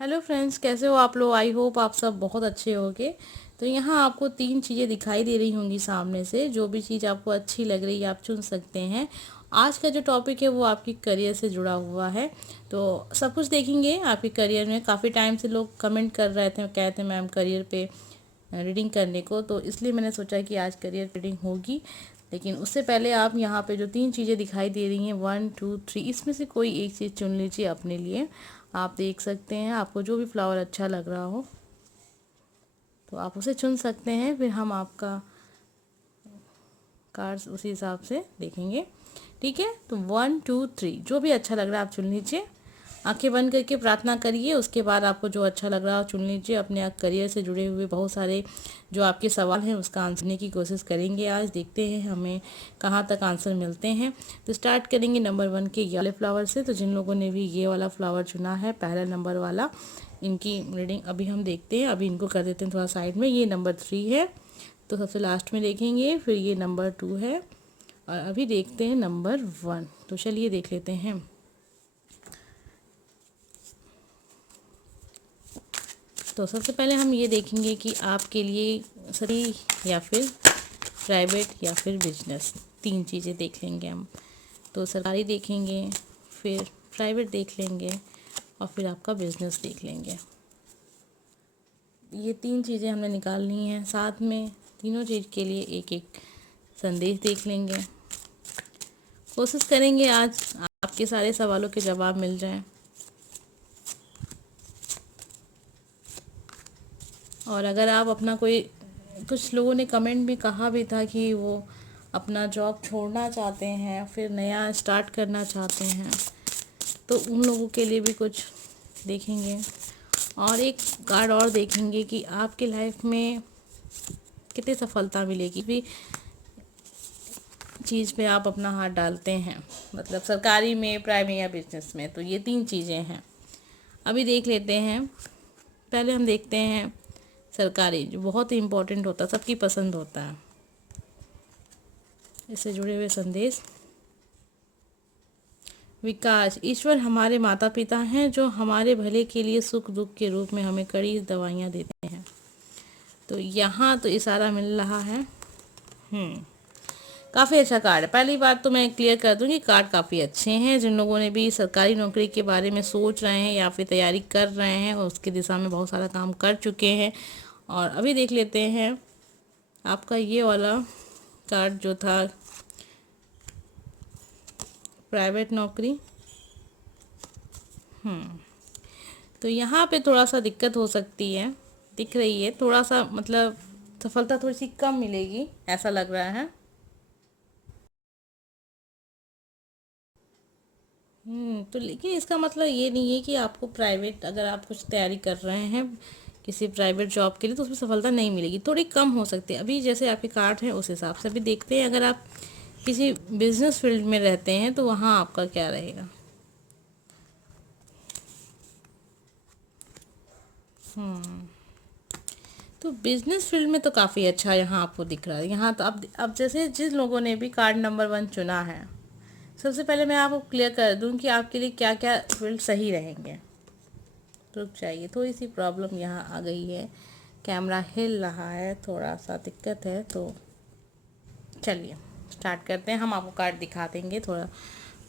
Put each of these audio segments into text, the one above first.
Hello friends, कैसे हो आप लोग। आई होप आप सब बहुत अच्छे होगे। तो यहाँ आपको तीन चीज़ें दिखाई दे रही होंगी सामने से। जो भी चीज़ आपको अच्छी लग रही है आप चुन सकते हैं। आज का जो टॉपिक है वो आपकी करियर से जुड़ा हुआ है। तो सब कुछ देखेंगे आपके करियर में। काफ़ी टाइम से लोग कमेंट कर रहे थे, कहते हैं मैम करियर पे रीडिंग करने को, तो इसलिए मैंने सोचा कि आज करियर रीडिंग होगी। लेकिन उससे पहले आप यहाँ पे जो तीन चीज़ें दिखाई दे रही हैं 1 2 3, इसमें से कोई एक चीज़ चुन लीजिए अपने लिए। आप देख सकते हैं, आपको जो भी फ्लावर अच्छा लग रहा हो तो आप उसे चुन सकते हैं। फिर हम आपका कार्ड्स उसी हिसाब से देखेंगे, ठीक है। तो 1 2 3 जो भी अच्छा लग रहा है आप चुन लीजिए। आंखें बंद करके प्रार्थना करिए, उसके बाद आपको जो अच्छा लग रहा है चुन लीजिए। अपने करियर से जुड़े हुए बहुत सारे जो आपके सवाल हैं उसका आंसरने की कोशिश करेंगे। आज देखते हैं हमें कहाँ तक आंसर मिलते हैं। तो स्टार्ट करेंगे नंबर 1 के ये वाले फ्लावर से। तो जिन लोगों ने भी ये वाला फ्लावर चुना है, पहला नंबर वाला, इनकी रीडिंग अभी हम देखते हैं। अभी इनको कर देते हैं थोड़ा साइड में। ये नंबर 3 है तो सबसे लास्ट में देखेंगे। फिर ये नंबर 2 है और अभी देखते हैं नंबर 1। तो चलिए देख लेते हैं। तो सबसे पहले हम ये देखेंगे कि आपके लिए सरकारी या फिर प्राइवेट या फिर बिजनेस, तीन चीज़ें देख लेंगे हम। तो सरकारी देखेंगे, फिर प्राइवेट देख लेंगे और फिर आपका बिजनेस देख लेंगे। ये तीन चीज़ें हमने निकालनी हैं। साथ में तीनों चीज़ के लिए एक एक संदेश देख लेंगे। कोशिश करेंगे आज आपके सारे सवालों के जवाब मिल जाएं। और अगर आप अपना कोई, कुछ लोगों ने कमेंट में कहा भी था कि वो अपना जॉब छोड़ना चाहते हैं फिर नया स्टार्ट करना चाहते हैं, तो उन लोगों के लिए भी कुछ देखेंगे। और एक कार्ड और देखेंगे कि आपके लाइफ में कितनी सफलता मिलेगी भी चीज़ पे आप अपना हाथ डालते हैं, मतलब सरकारी में, प्राइवेट में या बिजनेस में। तो ये तीन चीज़ें हैं, अभी देख लेते हैं। पहले हम देखते हैं सरकारी, जो बहुत ही इम्पोर्टेंट होता है, सबकी पसंद होता है। इससे जुड़े हुए संदेश। विकास, ईश्वर हमारे माता पिता हैं जो हमारे भले के लिए सुख दुख के रूप में हमें कड़ी दवाइयाँ देते हैं। तो यहाँ तो इशारा मिल रहा है। काफ़ी अच्छा कार्ड है। पहली बात तो मैं क्लियर कर दूँ कि कार्ड काफ़ी अच्छे हैं। जिन लोगों ने भी सरकारी नौकरी के बारे में सोच रहे हैं या फिर तैयारी कर रहे हैं और उसकी दिशा में बहुत सारा काम कर चुके हैं। और अभी देख लेते हैं आपका ये वाला कार्ड जो था, प्राइवेट नौकरी। तो यहाँ पे थोड़ा सा दिक्कत हो सकती है, दिख रही है थोड़ा सा, मतलब सफलता थोड़ी सी कम मिलेगी ऐसा लग रहा है। तो लेकिन इसका मतलब ये नहीं है कि आपको प्राइवेट, अगर आप कुछ तैयारी कर रहे हैं किसी प्राइवेट जॉब के लिए, तो उसमें सफलता नहीं मिलेगी, थोड़ी कम हो सकती है। अभी जैसे आपके कार्ड हैं उस हिसाब से अभी देखते हैं। अगर आप किसी बिजनेस फील्ड में रहते हैं तो वहाँ आपका क्या रहेगा। तो बिजनेस फील्ड में तो काफ़ी अच्छा यहाँ आपको दिख रहा है। यहाँ तो अब जैसे जिन लोगों ने भी कार्ड नंबर 1 चुना है, सबसे पहले मैं आपको क्लियर कर दूँ कि आपके लिए क्या क्या फील्ड सही रहेंगे। रुक जाइए, थोड़ी सी प्रॉब्लम यहाँ आ गई है, कैमरा हिल रहा है, थोड़ा सा दिक्कत है। तो चलिए स्टार्ट करते हैं। हम आपको कार्ड दिखा देंगे। थोड़ा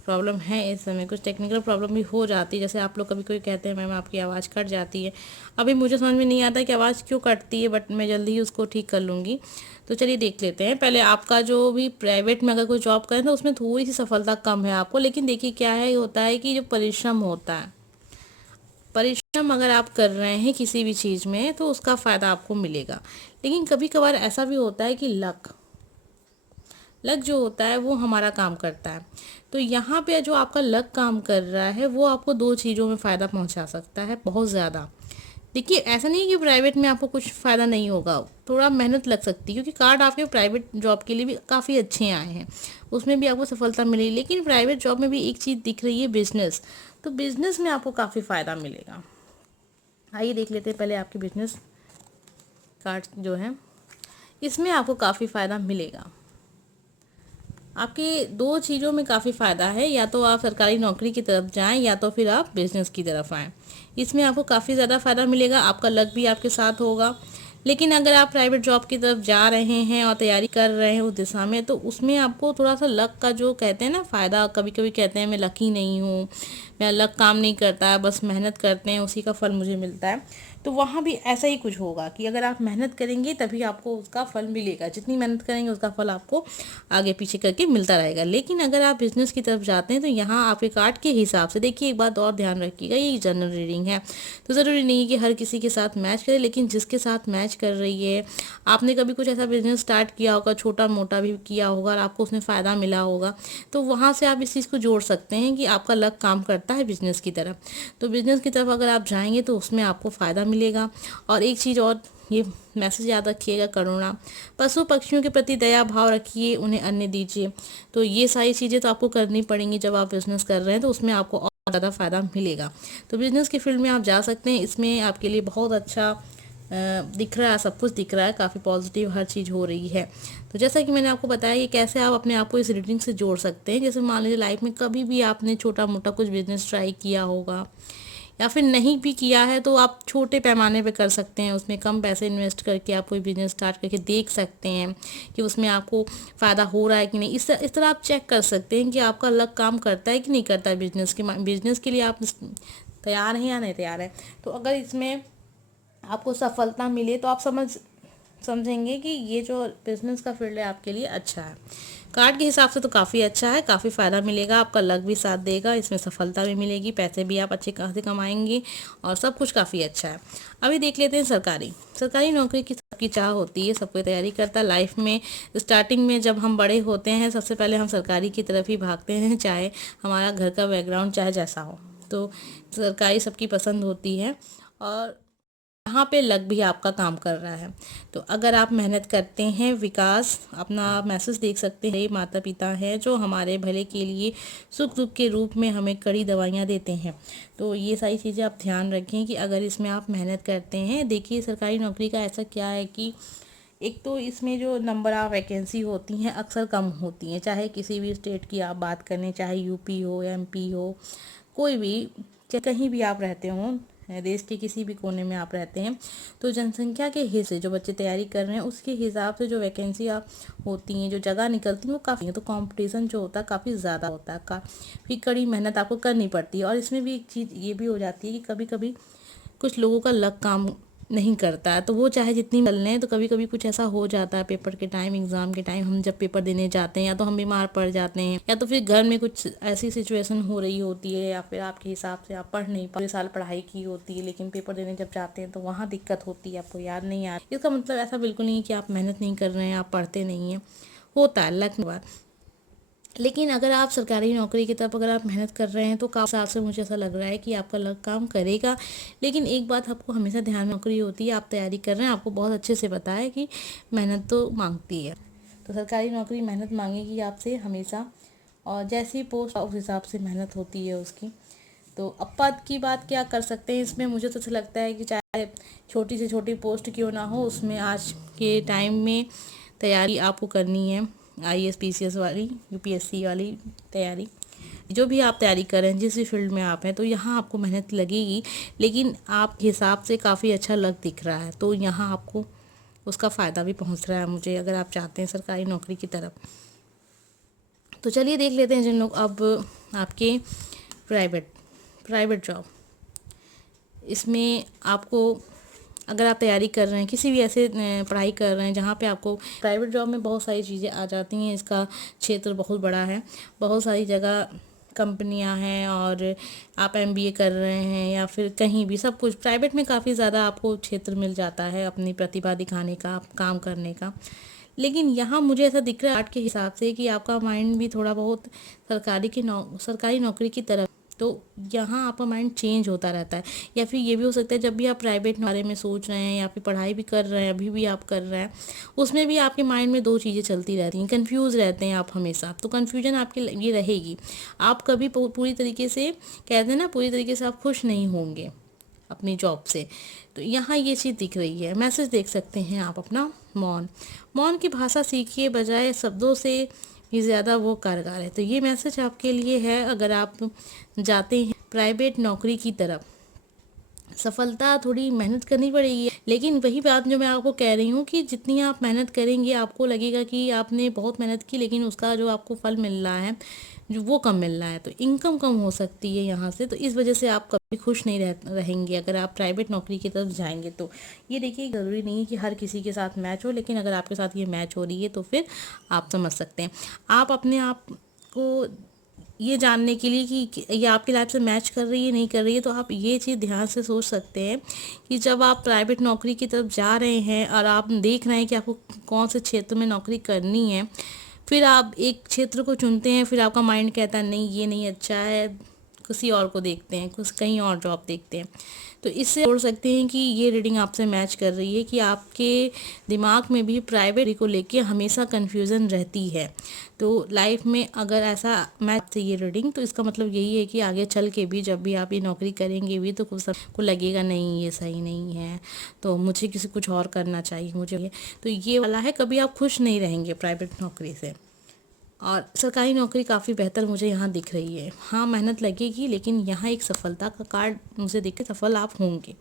प्रॉब्लम है इस समय, कुछ टेक्निकल प्रॉब्लम भी हो जाती है। जैसे आप लोग कभी कोई कहते हैं मैम आपकी आवाज़ कट जाती है, अभी मुझे समझ में नहीं आता कि आवाज़ क्यों कटती है, बट मैं जल्दी ही उसको ठीक कर लूँगी। तो चलिए देख लेते हैं। पहले आपका जो भी प्राइवेट में अगर कोई जॉब करें तो उसमें थोड़ी सी सफलता कम है आपको, लेकिन देखिए क्या है, होता है कि जो परिश्रम होता है, परिश्रम अगर आप कर रहे हैं किसी भी चीज़ में तो उसका फ़ायदा आपको मिलेगा। लेकिन कभी कभार ऐसा भी होता है कि लक लक जो होता है वो हमारा काम करता है। तो यहाँ पे जो आपका लक काम कर रहा है वो आपको दो चीज़ों में फ़ायदा पहुँचा सकता है, बहुत ज़्यादा। देखिए ऐसा नहीं है कि प्राइवेट में आपको कुछ फ़ायदा नहीं होगा, थोड़ा मेहनत लग सकती है, क्योंकि कार्ड आपके प्राइवेट जॉब के लिए भी काफ़ी अच्छे आए हैं, उसमें भी आपको सफलता मिलेगी। लेकिन प्राइवेट जॉब में भी एक चीज़ दिख रही है, बिजनेस। तो बिजनेस में आपको काफ़ी फ़ायदा मिलेगा। आइए देख लेते हैं पहले आपके बिजनेस कार्ड जो है, इसमें आपको काफ़ी फ़ायदा मिलेगा। आपके दो चीज़ों में काफ़ी फ़ायदा है, या तो आप सरकारी नौकरी की तरफ जाएं या तो फिर आप बिजनेस की तरफ आएँ। इसमें आपको काफ़ी ज़्यादा फ़ायदा मिलेगा, आपका लक भी आपके साथ होगा। लेकिन अगर आप प्राइवेट जॉब की तरफ जा रहे हैं और तैयारी कर रहे हैं उस दिशा में, तो उसमें आपको थोड़ा सा लक का जो कहते हैं ना फ़ायदा, कभी कभी कहते हैं मैं लकी नहीं हूँ, मेरा लक काम नहीं करता है, बस मेहनत करते हैं उसी का फल मुझे मिलता है। तो वहाँ भी ऐसा ही कुछ होगा कि अगर आप मेहनत करेंगे तभी आपको उसका फल मिलेगा, जितनी मेहनत करेंगे उसका फल आपको आगे पीछे करके मिलता रहेगा। लेकिन अगर आप बिजनेस की तरफ जाते हैं तो यहाँ आपके कार्ड के हिसाब से, देखिए एक बात और ध्यान रखिएगा, ये जनरल रीडिंग है तो ज़रूरी नहीं है कि हर किसी के साथ मैच करे, लेकिन जिसके साथ मैच कर रही है, आपने कभी कुछ ऐसा बिजनेस स्टार्ट किया होगा, छोटा मोटा भी किया होगा और आपको उसमें फ़ायदा मिला होगा, तो वहाँ से आप इस चीज़ को जोड़ सकते हैं कि आपका लक काम करता है बिजनेस की तरफ। तो बिजनेस की तरफ अगर आप जाएंगे तो उसमें आपको फ़ायदा मिलेगा। और एक चीज़ और, ये मैसेज याद रखिएगा, करुणा, पशु पक्षियों के प्रति दया भाव रखिए, उन्हें अन्न दीजिए। तो ये सारी चीज़ें तो आपको करनी पड़ेंगी जब आप बिज़नेस कर रहे हैं, तो उसमें आपको और ज़्यादा फ़ायदा मिलेगा। तो बिज़नेस की फील्ड में आप जा सकते हैं, इसमें आपके लिए बहुत अच्छा दिख रहा है, सब कुछ दिख रहा है, काफ़ी पॉजिटिव हर चीज़ हो रही है। तो जैसा कि मैंने आपको बताया कि कैसे आप अपने आप को इस रीडिंग से जोड़ सकते हैं। जैसे मान लीजिए लाइफ में कभी भी आपने छोटा मोटा कुछ बिजनेस ट्राई किया होगा या फिर नहीं भी किया है, तो आप छोटे पैमाने पे कर सकते हैं, उसमें कम पैसे इन्वेस्ट करके आप कोई बिजनेस स्टार्ट करके देख सकते हैं कि उसमें आपको फ़ायदा हो रहा है कि नहीं। इस तरह आप चेक कर सकते हैं कि आपका लक काम करता है कि नहीं करता है बिजनेस के लिए आप तैयार हैं या नहीं तैयार है। तो अगर इसमें आपको सफलता मिले तो आप समझेंगे कि ये जो बिजनेस का फील्ड है आपके लिए अच्छा है। कार्ड के हिसाब से तो काफ़ी अच्छा है, काफ़ी फ़ायदा मिलेगा, आपका लक भी साथ देगा, इसमें सफलता भी मिलेगी, पैसे भी आप अच्छे खासे कमाएंगे और सब कुछ काफ़ी अच्छा है। अभी देख लेते हैं सरकारी नौकरी की सबकी चाह होती है, सबको तैयारी करता है लाइफ में। स्टार्टिंग में जब हम बड़े होते हैं सबसे पहले हम सरकारी की तरफ ही भागते हैं, चाहे हमारा घर का बैकग्राउंड चाहे जैसा हो। तो सरकारी सबकी पसंद होती है और यहाँ पे लक भी आपका काम कर रहा है। तो अगर आप मेहनत करते हैं, विकास अपना मैसेज देख सकते हैं, माता पिता हैं जो हमारे भले के लिए सुख दुख के रूप में हमें कड़ी दवाइयाँ देते हैं। तो ये सारी चीज़ें आप ध्यान रखें कि अगर इसमें आप मेहनत करते हैं। देखिए सरकारी नौकरी का ऐसा क्या है कि एक तो इसमें जो नंबर ऑफ वैकेंसी होती हैं अक्सर कम होती हैं, चाहे किसी भी स्टेट की आप बात करें, चाहे यूपी हो, एमपी हो, कोई भी, चाहे कहीं भी आप रहते हों, देश के किसी भी कोने में आप रहते हैं, तो जनसंख्या के हिसाब से जो बच्चे तैयारी कर रहे हैं उसके हिसाब से जो वैकेंसी आप होती हैं, जो जगह निकलती हैं वो काफ़ी है। तो कंपटीशन जो होता है काफ़ी ज़्यादा होता है, काफ़ी कड़ी मेहनत आपको करनी पड़ती है। और इसमें भी एक चीज़ ये भी हो जाती है कि कभी कभी कुछ लोगों का लक काम नहीं करता है, तो वो चाहे जितनी मिल लें, तो कभी कभी कुछ ऐसा हो जाता है पेपर के टाइम, एग्ज़ाम के टाइम, हम जब पेपर देने जाते हैं या तो हम बीमार पड़ जाते हैं या तो फिर घर में कुछ ऐसी सिचुएशन हो रही होती है, या फिर आपके हिसाब से आप पढ़ नहीं, पूरे साल पढ़ाई की होती है लेकिन पेपर देने जब जाते हैं तो वहाँ दिक्कत होती है, आपको याद नहीं आ रहा। इसका मतलब ऐसा बिल्कुल नहीं है कि आप मेहनत नहीं कर रहे हैं, आप पढ़ते नहीं हैं, होता है लक बात। लेकिन अगर आप सरकारी नौकरी की तरफ अगर आप मेहनत कर रहे हैं तो काफ़ी हिसाब से मुझे ऐसा लग रहा है कि आपका लक काम करेगा। लेकिन एक बात आपको हमेशा ध्यान में, नौकरी होती है, आप तैयारी कर रहे हैं, आपको बहुत अच्छे से पता है कि मेहनत तो मांगती है। तो सरकारी नौकरी मेहनत मांगेगी आपसे हमेशा, और जैसी पोस्ट उस हिसाब से मेहनत होती है उसकी। तो अब पद की बात क्या कर सकते हैं इसमें, मुझे तो ऐसा लगता है कि चाहे छोटी से छोटी पोस्ट क्यों ना हो, उसमें आज के टाइम में तैयारी आपको करनी है। आईएएस पीसीएस वाली, यूपीएससी वाली तैयारी, जो भी आप तैयारी कर रहे हैं, जिस भी फील्ड में आप हैं, तो यहाँ आपको मेहनत लगेगी। लेकिन आप हिसाब से काफ़ी अच्छा लग दिख रहा है, तो यहाँ आपको उसका फ़ायदा भी पहुँच रहा है मुझे, अगर आप चाहते हैं सरकारी नौकरी की तरफ। तो चलिए देख लेते हैं जिन लोग अब आपके प्राइवेट जॉब, इसमें आपको अगर आप तैयारी कर रहे हैं, किसी भी ऐसे पढ़ाई कर रहे हैं जहाँ पे आपको प्राइवेट जॉब में बहुत सारी चीज़ें आ जाती हैं, इसका क्षेत्र बहुत बड़ा है, बहुत सारी जगह कंपनियां हैं, और आप एमबीए कर रहे हैं या फिर कहीं भी, सब कुछ प्राइवेट में काफ़ी ज़्यादा आपको क्षेत्र मिल जाता है अपनी प्रतिभा दिखाने का, काम करने का। लेकिन यहाँ मुझे ऐसा दिख रहा है आर्ट के हिसाब से कि आपका माइंड भी थोड़ा बहुत सरकारी नौकरी की तरफ, तो यहाँ आपका माइंड चेंज होता रहता है। या फिर ये भी हो सकता है जब भी आप प्राइवेट बारे में सोच रहे हैं या फिर पढ़ाई भी कर रहे हैं, अभी भी आप कर रहे हैं, उसमें भी आपके माइंड में दो चीज़ें चलती रहती हैं, कंफ्यूज रहते हैं आप हमेशा। तो कन्फ्यूजन आपके ये रहेगी, आप कभी पूरी तरीके से, कहते हैं ना, पूरी तरीके से आप खुश नहीं होंगे अपनी जॉब से। तो यहाँ ये चीज़ दिख रही है। मैसेज देख सकते हैं आप अपना, मौन की भाषा सीखिए, बजाय शब्दों से ये ज़्यादा वो कारगर है। तो ये मैसेज आपके लिए है, अगर आप जाते हैं प्राइवेट नौकरी की तरफ, सफलता थोड़ी मेहनत करनी पड़ेगी, लेकिन वही बात जो मैं आपको कह रही हूँ कि जितनी आप मेहनत करेंगे आपको लगेगा कि आपने बहुत मेहनत की, लेकिन उसका जो आपको फल मिल रहा है जो वो कम मिल रहा है, तो इनकम कम हो सकती है यहाँ से। तो इस वजह से आप कभी खुश नहीं रहेंगे अगर आप प्राइवेट नौकरी की तरफ जाएंगे। तो ये देखिए, ज़रूरी नहीं है कि हर किसी के साथ मैच हो, लेकिन अगर आपके साथ ये मैच हो रही है तो फिर आप समझ सकते हैं। आप अपने आप को ये जानने के लिए कि ये आपकी लाइफ से मैच कर रही है नहीं कर रही है, तो आप ये चीज़ ध्यान से सोच सकते हैं कि जब आप प्राइवेट नौकरी की तरफ जा रहे हैं और आप देख रहे हैं कि आपको कौन से क्षेत्र में नौकरी करनी है, फिर आप एक क्षेत्र को चुनते हैं, फिर आपका माइंड कहता है नहीं ये नहीं अच्छा है, किसी और को देखते हैं, कुछ कहीं और जॉब देखते हैं। तो इससे बोल सकते हैं कि ये रीडिंग आपसे मैच कर रही है कि आपके दिमाग में भी प्राइवेट को लेके हमेशा कन्फ्यूज़न रहती है। तो लाइफ में अगर ऐसा मैच से ये रीडिंग, तो इसका मतलब यही है कि आगे चल के भी जब भी आप ये नौकरी करेंगे भी तो कुछ सबको लगेगा नहीं ये सही नहीं है, तो मुझे किसी कुछ और करना चाहिए मुझे। तो ये वाला है, कभी आप खुश नहीं रहेंगे प्राइवेट नौकरी से। और सरकारी नौकरी काफ़ी बेहतर मुझे यहाँ दिख रही है। हाँ, मेहनत लगेगी, लेकिन यहाँ एक सफलता का कार्ड मुझे दिख के सफल आप होंगे।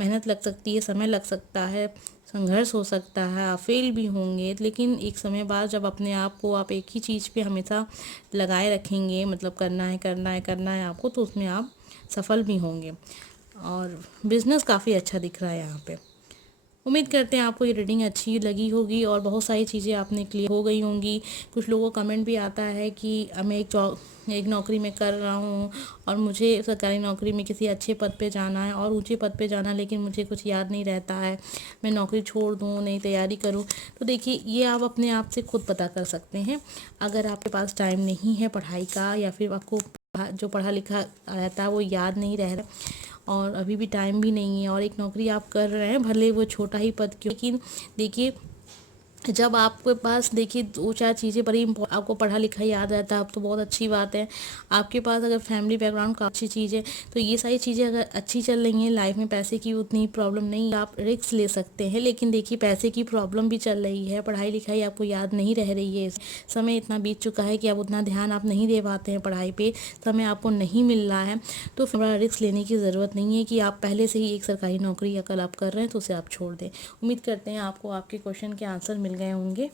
मेहनत लग सकती है, समय लग सकता है, संघर्ष हो सकता है, आप फेल भी होंगे, लेकिन एक समय बाद जब अपने आप को आप एक ही चीज़ पे हमेशा लगाए रखेंगे, मतलब करना है करना है करना है आपको, तो उसमें आप सफल भी होंगे। और बिज़नेस काफ़ी अच्छा दिख रहा है यहाँ पे। उम्मीद करते हैं आपको ये रीडिंग अच्छी लगी होगी और बहुत सारी चीज़ें आपने क्लियर हो गई होंगी। कुछ लोगों का कमेंट भी आता है कि मैं एक नौकरी में कर रहा हूँ और मुझे सरकारी नौकरी में किसी अच्छे पद पे जाना है और ऊंचे पद पे जाना है, लेकिन मुझे कुछ याद नहीं रहता है, मैं नौकरी छोड़ दूँ, नई तैयारी करूँ। तो देखिए, ये आप अपने आप से खुद पता कर सकते हैं। अगर आपके पास टाइम नहीं है पढ़ाई का, या फिर आपको जो पढ़ा लिखा रहता है वो याद नहीं रह रहा, और अभी भी टाइम भी नहीं है, और एक नौकरी आप कर रहे हैं, भले वो छोटा ही पद क्यों, लेकिन देखिए जब आपके पास देखिए 2-4 चीज़ें बड़ी आपको पढ़ा लिखा याद रहता है, अब तो बहुत अच्छी बात है। आपके पास अगर फैमिली बैकग्राउंड का अच्छी चीज़ है, तो ये सारी चीज़ें अगर अच्छी चल रही हैं लाइफ में, पैसे की उतनी प्रॉब्लम नहीं, आप रिस्क ले सकते हैं। लेकिन देखिए, पैसे की प्रॉब्लम भी चल रही है, पढ़ाई लिखाई आपको याद नहीं रह रही है, समय इतना बीत चुका है कि अब उतना ध्यान आप नहीं दे पाते हैं पढ़ाई पर, समय आपको नहीं मिल रहा है, तो फिर बड़ा रिस्क लेने की ज़रूरत नहीं है कि आप पहले से ही एक सरकारी नौकरी अगर आप कर रहे हैं तो उसे आप छोड़ दें। उम्मीद करते हैं आपको आपके क्वेश्चन के आंसर मिल गए होंगे।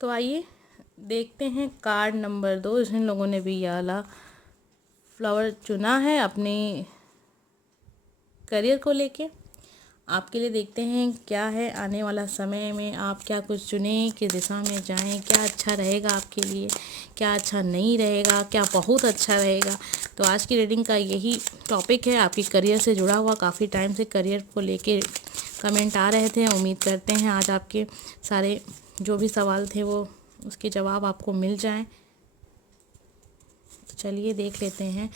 तो आइए देखते हैं कार्ड नंबर 2, जिन लोगों ने भी ये वाला फ्लावर चुना है अपने करियर को लेके। आपके लिए देखते हैं क्या है आने वाला समय में, आप क्या कुछ चुनें, किस दिशा में जाएं, क्या अच्छा रहेगा आपके लिए, क्या अच्छा नहीं रहेगा, क्या बहुत अच्छा रहेगा। तो आज की रीडिंग का यही टॉपिक है, आपके करियर से जुड़ा हुआ। काफ़ी टाइम से करियर को लेके कमेंट आ रहे थे, उम्मीद करते हैं आज आपके सारे जो भी सवाल थे वो उसके जवाब आपको मिल जाएं। तो चलिए देख लेते हैं।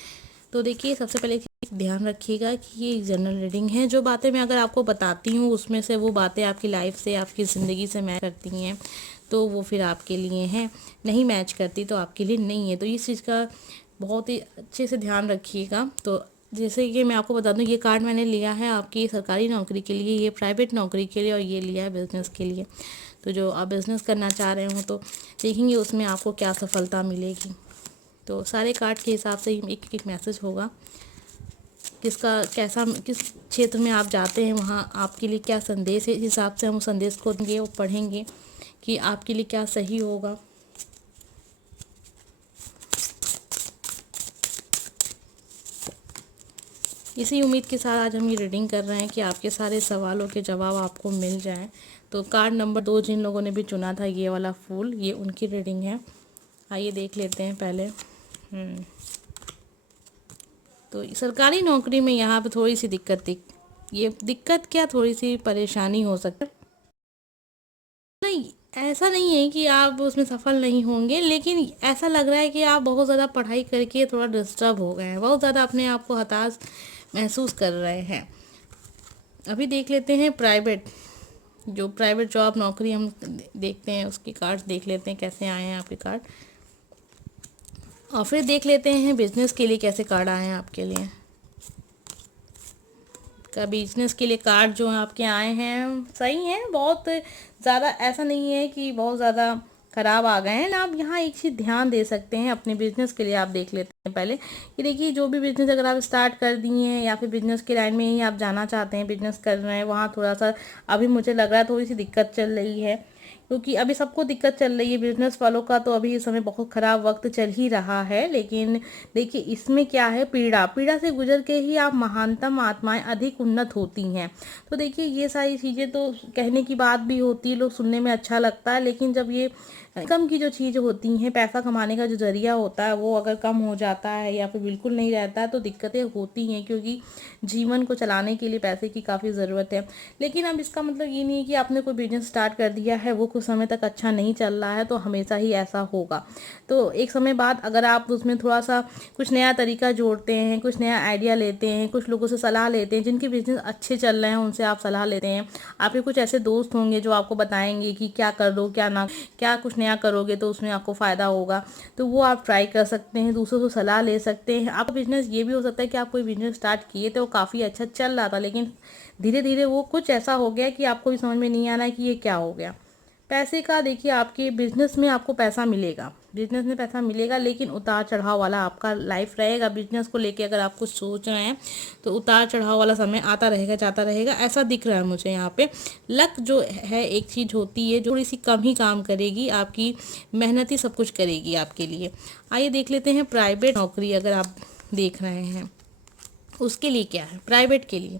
तो देखिए, सबसे पहले ध्यान रखिएगा कि ये जनरल रीडिंग है। जो बातें मैं अगर आपको बताती हूँ उसमें से वो बातें आपकी लाइफ से, आपकी ज़िंदगी से मैच करती हैं तो वो फिर आपके लिए हैं, नहीं मैच करती तो आपके लिए नहीं है। तो इस चीज़ का बहुत ही अच्छे से ध्यान रखिएगा। तो जैसे कि मैं आपको बता दूं, ये कार्ड मैंने लिया है आपकी सरकारी नौकरी के लिए, ये प्राइवेट नौकरी के लिए, और ये लिया है बिज़नेस के लिए। तो जो आप बिज़नेस करना चाह रहे हो तो देखेंगे उसमें आपको क्या सफलता मिलेगी। तो सारे कार्ड के हिसाब से एक एक मैसेज होगा, किसका कैसा, किस क्षेत्र में आप जाते हैं वहाँ आपके लिए क्या संदेश है, इस हिसाब से हम उस संदेश को देंगे और पढ़ेंगे कि आपके लिए क्या सही होगा। इसी उम्मीद के साथ आज हम ये रीडिंग कर रहे हैं कि आपके सारे सवालों के जवाब आपको मिल जाएं। तो कार्ड नंबर 2 जिन लोगों ने भी चुना था, ये वाला फूल, ये उनकी रीडिंग है। आइए देख लेते हैं पहले। तो सरकारी नौकरी में यहाँ पे थोड़ी सी ये दिक्कत क्या, थोड़ी सी परेशानी हो सकती है। नहीं, ऐसा नहीं है कि आप उसमें सफल नहीं होंगे, लेकिन ऐसा लग रहा है कि आप बहुत ज़्यादा पढ़ाई करके थोड़ा डिस्टर्ब हो गए हैं, बहुत ज़्यादा अपने आप को हताश महसूस कर रहे हैं। अभी देख लेते हैं प्राइवेट, जो प्राइवेट जॉब नौकरी हम देखते हैं उसके कार्ड देख लेते हैं कैसे आए हैं आपके कार्ड, और फिर देख लेते हैं बिजनेस के लिए कैसे कार्ड आए हैं आपके लिए। का बिजनेस के लिए कार्ड जो आपके आए हैं सही हैं, बहुत ज़्यादा ऐसा नहीं है कि बहुत ज़्यादा ख़राब आ गए हैं ना। आप यहाँ एक चीज़ ध्यान दे सकते हैं अपने बिजनेस के लिए, आप देख लेते हैं पहले कि देखिए जो भी बिजनेस अगर आप स्टार्ट कर दिए हैं या फिर बिजनेस के लाइन में ही आप जाना चाहते हैं, बिजनेस कर रहे हैं, वहाँ थोड़ा सा अभी मुझे लग रहा है थोड़ी सी दिक्कत चल रही है, क्योंकि अभी सबको दिक्कत चल रही है बिजनेस वालों का, तो अभी इस समय बहुत ख़राब वक्त चल ही रहा है। लेकिन देखिए इसमें क्या है, पीड़ा पीड़ा से गुजर के ही आप महानतम आत्माएं अधिक उन्नत होती हैं। तो देखिए ये सारी चीज़ें तो कहने की बात भी होती है, लोग सुनने में अच्छा लगता है, लेकिन जब ये कम की जो चीज़ होती हैं, पैसा कमाने का जो ज़रिया होता है वो अगर कम हो जाता है या फिर बिल्कुल नहीं रहता है तो दिक्कतें होती हैं, क्योंकि जीवन को चलाने के लिए पैसे की काफ़ी ज़रूरत है। लेकिन अब इसका मतलब ये नहीं है कि आपने कोई बिजनेस स्टार्ट कर दिया है, वो कुछ समय तक अच्छा नहीं चल रहा है तो हमेशा ही ऐसा होगा। तो एक समय बाद अगर आप उसमें थोड़ा सा कुछ नया तरीका जोड़ते हैं, कुछ नया आइडिया लेते हैं, कुछ लोगों से सलाह लेते हैं जिनके बिजनेस अच्छे चल रहे हैं, उनसे आप सलाह लेते हैं। आपके कुछ ऐसे दोस्त होंगे जो आपको बताएंगे कि क्या कर दो, क्या ना, क्या कुछ नया करोगे तो उसमें आपको फ़ायदा होगा, तो वो आप ट्राई कर सकते हैं, दूसरों से सलाह ले सकते हैं। आपका बिजनेस ये भी हो सकता है कि आप कोई बिजनेस स्टार्ट किए तो वो काफ़ी अच्छा चल रहा था, लेकिन धीरे धीरे वो कुछ ऐसा हो गया कि आपको भी समझ में नहीं आना कि ये क्या हो गया। पैसे का देखिए आपके बिजनेस में आपको पैसा मिलेगा, बिजनेस में पैसा मिलेगा, लेकिन उतार चढ़ाव वाला आपका लाइफ रहेगा। बिजनेस को लेके अगर आप कुछ सोच रहे हैं तो उतार चढ़ाव वाला समय आता रहेगा जाता रहेगा, ऐसा दिख रहा है मुझे यहाँ पे। लक जो है एक चीज़ होती है जो थोड़ी सी कम ही काम करेगी, आपकी मेहनत ही सब कुछ करेगी आपके लिए। आइए देख लेते हैं प्राइवेट नौकरी अगर आप देख रहे हैं उसके लिए क्या है। प्राइवेट के लिए,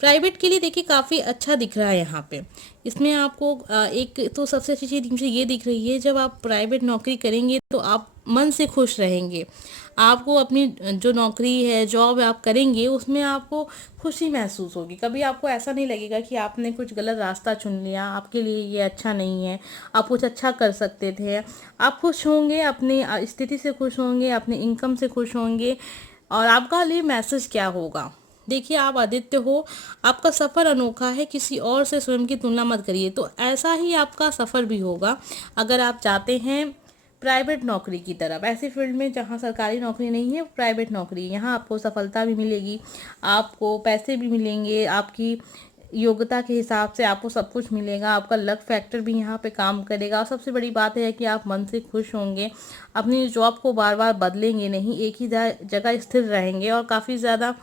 प्राइवेट के लिए देखिए काफ़ी अच्छा दिख रहा है यहाँ पे। इसमें आपको एक तो सबसे अच्छी चीज़ मुझे ये दिख रही है, जब आप प्राइवेट नौकरी करेंगे तो आप मन से खुश रहेंगे। आपको अपनी जो नौकरी है, जॉब आप करेंगे, उसमें आपको खुशी महसूस होगी। कभी आपको ऐसा नहीं लगेगा कि आपने कुछ गलत रास्ता चुन लिया, आपके लिए ये अच्छा नहीं है, आप कुछ अच्छा कर सकते थे। आप खुश होंगे, अपनी स्थिति से खुश होंगे, अपने इनकम से खुश होंगे। और आपका लिए मैसेज क्या होगा, देखिए आप आदित्य हो, आपका सफ़र अनोखा है, किसी और से स्वयं की तुलना मत करिए। तो ऐसा ही आपका सफ़र भी होगा अगर आप चाहते हैं प्राइवेट नौकरी की तरफ, ऐसी फील्ड में जहां सरकारी नौकरी नहीं है, प्राइवेट नौकरी। यहाँ आपको सफलता भी मिलेगी, आपको पैसे भी मिलेंगे, आपकी योग्यता के हिसाब से आपको सब कुछ मिलेगा, आपका लक फैक्टर भी यहाँ पे काम करेगा। और सबसे बड़ी बात है कि आप मन से खुश होंगे, अपनी जॉब को बार बार बदलेंगे नहीं, एक ही जगह स्थिर रहेंगे, और काफ़ी ज़्यादा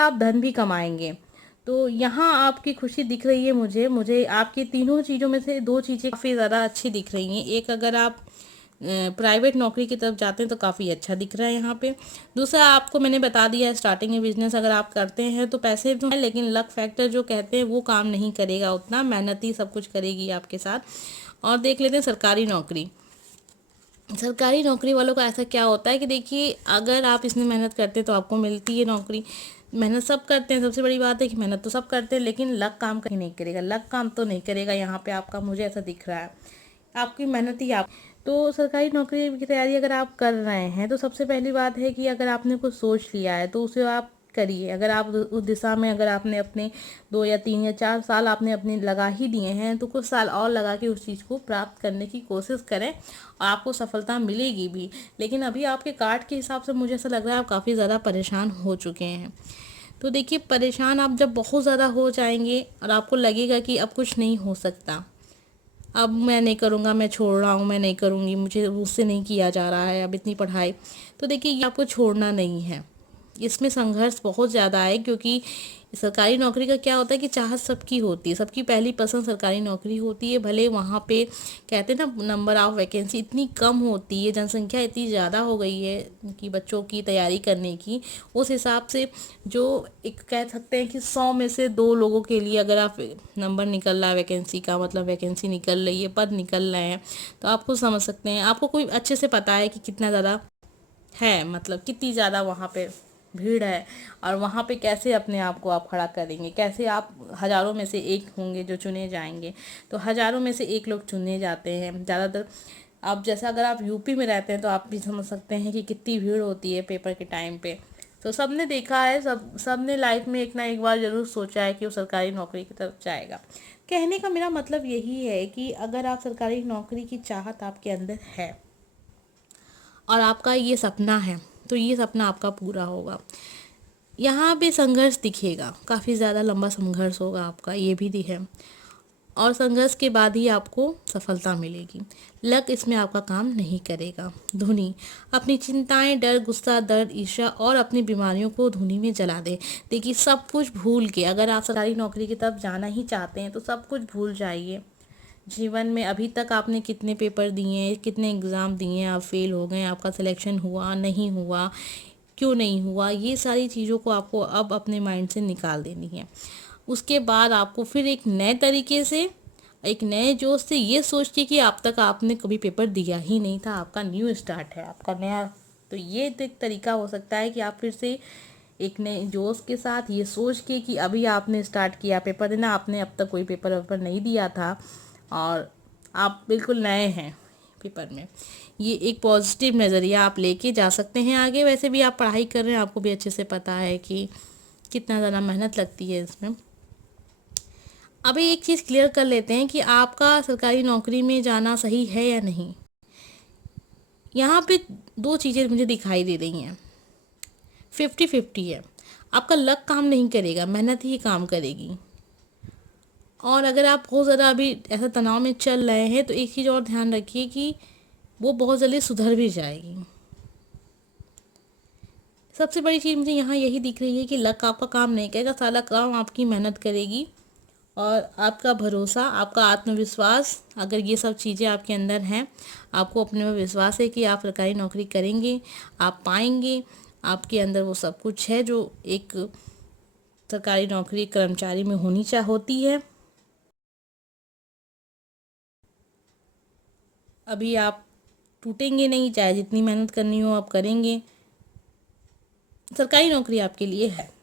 आप धन भी कमाएंगे। तो यहाँ आपकी खुशी दिख रही है मुझे मुझे आपकी तीनों चीज़ों में से दो चीज़ें काफ़ी ज़्यादा अच्छी दिख रही हैं। एक, अगर आप प्राइवेट नौकरी की तरफ जाते हैं तो काफ़ी अच्छा दिख रहा है यहाँ पे। दूसरा, आपको मैंने बता दिया है स्टार्टिंग में बिजनेस अगर आप करते हैं तो पैसे तो हैं, लेकिन लक फैक्टर जो कहते हैं वो काम नहीं करेगा, उतना मेहनत ही सब कुछ करेगी आपके साथ। और देख लेते हैं सरकारी नौकरी। सरकारी नौकरी वालों का ऐसा क्या होता है कि देखिए अगर आप इसमें मेहनत करते हैं तो आपको मिलती है नौकरी। मेहनत सब करते हैं, सबसे बड़ी बात है कि मेहनत तो सब करते हैं, लेकिन लक काम कहीं नहीं करेगा, लक काम तो नहीं करेगा यहाँ पे आपका, मुझे ऐसा दिख रहा है। आपकी मेहनत ही आप तो सरकारी नौकरी की तैयारी अगर आप कर रहे हैं तो सबसे पहली बात है कि अगर आपने कुछ सोच लिया है तो उसे आप करिए। अगर आप उस दिशा में, अगर आपने अपने 2 या 3 या 4 साल आपने अपने लगा ही दिए हैं तो कुछ साल और लगा के उस चीज़ को प्राप्त करने की कोशिश करें, और आपको सफलता मिलेगी भी। लेकिन अभी आपके कार्ड के हिसाब से मुझे ऐसा लग रहा है आप काफ़ी ज़्यादा परेशान हो चुके हैं। तो देखिए परेशान आप जब बहुत ज़्यादा हो जाएंगे और आपको लगेगा कि अब कुछ नहीं हो सकता, अब मैं नहीं करूँगा, मैं छोड़ रहा हूँ, मैं नहीं करूँगी, मुझसे नहीं किया जा रहा है अब इतनी पढ़ाई, तो देखिए ये आपको छोड़ना नहीं है। इसमें संघर्ष बहुत ज़्यादा है, क्योंकि सरकारी नौकरी का क्या होता है कि चाहत सबकी होती है, सबकी पहली पसंद सरकारी नौकरी होती है। भले वहाँ पे कहते हैं ना नंबर ऑफ वैकेंसी इतनी कम होती है, जनसंख्या इतनी ज़्यादा हो गई है कि बच्चों की तैयारी करने की, उस हिसाब से जो एक कह सकते हैं कि 100 में से 2 लोगों के लिए अगर आप नंबर निकल रहा है वैकेंसी का, मतलब वैकेंसी निकल रही है, पद निकल रहे हैं, तो आप खुद समझ सकते हैं। आपको कोई अच्छे से पता है कि कितना ज़्यादा है, मतलब कितनी ज़्यादा वहाँ पे भीड़ है, और वहाँ पे कैसे अपने आप को आप खड़ा करेंगे, कैसे आप हज़ारों में से एक होंगे जो चुने जाएंगे। तो हज़ारों में से एक लोग चुने जाते हैं ज़्यादातर। आप जैसा अगर आप यूपी में रहते हैं तो आप भी समझ सकते हैं कि कितनी भीड़ होती है पेपर के टाइम पे। तो सबने देखा है, सबने लाइफ में एक ना एक बार ज़रूर सोचा है कि वो सरकारी नौकरी की तरफ जाएगा। कहने का मेरा मतलब यही है कि अगर आप सरकारी नौकरी की चाहत आपके अंदर है और आपका ये सपना है, तो ये सपना आपका पूरा होगा। यहाँ पे संघर्ष दिखेगा, काफ़ी ज़्यादा लंबा संघर्ष होगा आपका, ये भी दिखे, और संघर्ष के बाद ही आपको सफलता मिलेगी। लक इसमें आपका काम नहीं करेगा। धुनी, अपनी चिंताएं, डर, गुस्सा, दर्द, ईर्ष्या और अपनी बीमारियों को धुनी में जला दें। देखिए, सब कुछ भूल के अगर आप सरकारी नौकरी की तरफ जाना ही चाहते हैं तो सब कुछ भूल जाइए। जीवन में अभी तक आपने कितने पेपर दिए, कितने एग्ज़ाम दिए, आप फेल हो गए, आपका सिलेक्शन हुआ नहीं हुआ, क्यों नहीं हुआ, ये सारी चीज़ों को आपको अब अपने माइंड से निकाल देनी है। उसके बाद आपको फिर एक नए तरीके से, एक नए जोश से ये सोच के कि आप तक आपने कभी पेपर दिया ही नहीं था, आपका न्यू स्टार्ट है, आपका नया। तो ये एक तरीका हो सकता है कि आप फिर से एक नए जोश के साथ ये सोच के कि अभी आपने स्टार्ट किया पेपर देना, आपने अब तक कोई पेपर नहीं दिया था और आप बिल्कुल नए हैं पेपर में, ये एक पॉजिटिव नज़रिया आप लेके जा सकते हैं आगे। वैसे भी आप पढ़ाई कर रहे हैं, आपको भी अच्छे से पता है कि कितना ज़्यादा मेहनत लगती है इसमें। अभी एक चीज़ क्लियर कर लेते हैं कि आपका सरकारी नौकरी में जाना सही है या नहीं। यहाँ पे दो चीज़ें मुझे दिखाई दे रही हैं, 50-50 है। आपका लक काम नहीं करेगा, मेहनत ही काम करेगी। और अगर आप बहुत ज़्यादा अभी ऐसा तनाव में चल रहे हैं तो एक चीज़ और ध्यान रखिए कि वो बहुत जल्दी सुधर भी जाएगी। सबसे बड़ी चीज़ मुझे यहाँ यही दिख रही है कि लक आपका काम नहीं करेगा, सारा काम आपकी मेहनत करेगी और आपका भरोसा, आपका आत्मविश्वास, अगर ये सब चीज़ें आपके अंदर हैं, आपको अपने में विश्वास है कि आप सरकारी नौकरी करेंगे, आप पाएंगे, आपके अंदर वो सब कुछ है जो एक सरकारी नौकरी कर्मचारी में होती है। अभी आप टूटेंगे नहीं, चाहे जितनी मेहनत करनी हो आप करेंगे, सरकारी नौकरी आपके लिए है।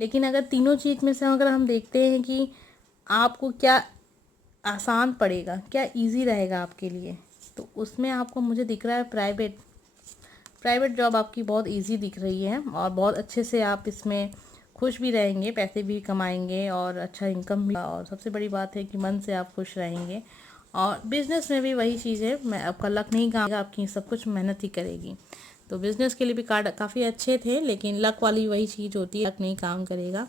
लेकिन अगर तीनों चीज़ में से अगर हम देखते हैं कि आपको क्या आसान पड़ेगा, क्या इजी रहेगा आपके लिए, तो उसमें आपको मुझे दिख रहा है प्राइवेट जॉब आपकी बहुत इजी दिख रही है और बहुत अच्छे से आप इसमें खुश भी रहेंगे, पैसे भी कमाएंगे और अच्छा इनकम भी, और सबसे बड़ी बात है कि मन से आप खुश रहेंगे। और बिज़नेस में भी वही चीज़ है, मैं आपका लक नहीं कहा, आपकी सब कुछ मेहनत ही करेगी। तो बिज़नेस के लिए भी कार्ड काफ़ी अच्छे थे, लेकिन लक वाली वही चीज़ होती है, लक नहीं काम करेगा।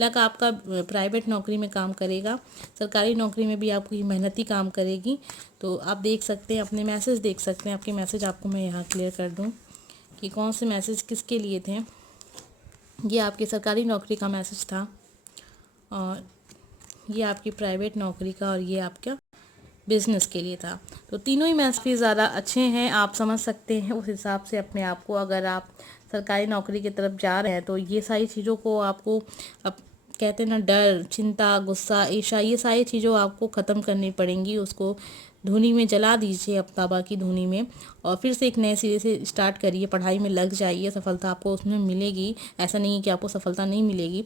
लक आपका प्राइवेट नौकरी में काम करेगा, सरकारी नौकरी में भी आपकी मेहनत ही काम करेगी। तो आप देख सकते हैं, अपने मैसेज देख सकते हैं, आपके मैसेज आपको मैं यहाँ क्लियर कर दूँ कि कौन से मैसेज किसके लिए थे। ये आपकी सरकारी नौकरी का मैसेज था और ये आपकी प्राइवेट नौकरी का और ये आपका बिज़नेस के लिए था। तो तीनों ही मैसेज ज़्यादा अच्छे हैं, आप समझ सकते हैं उस हिसाब से अपने आप को। अगर आप सरकारी नौकरी की तरफ जा रहे हैं तो ये सारी चीज़ों को आपको, अब कहते हैं ना, डर, चिंता, गुस्सा, ईर्ष्या, ये सारी चीज़ों आपको ख़त्म करनी पड़ेंगी। उसको धुनी में जला दीजिए, ताबा की धुनी में, और फिर से एक नए सिरे से स्टार्ट करिए, पढ़ाई में लग जाइए, सफलता आपको उसमें मिलेगी। ऐसा नहीं है कि आपको सफलता नहीं मिलेगी।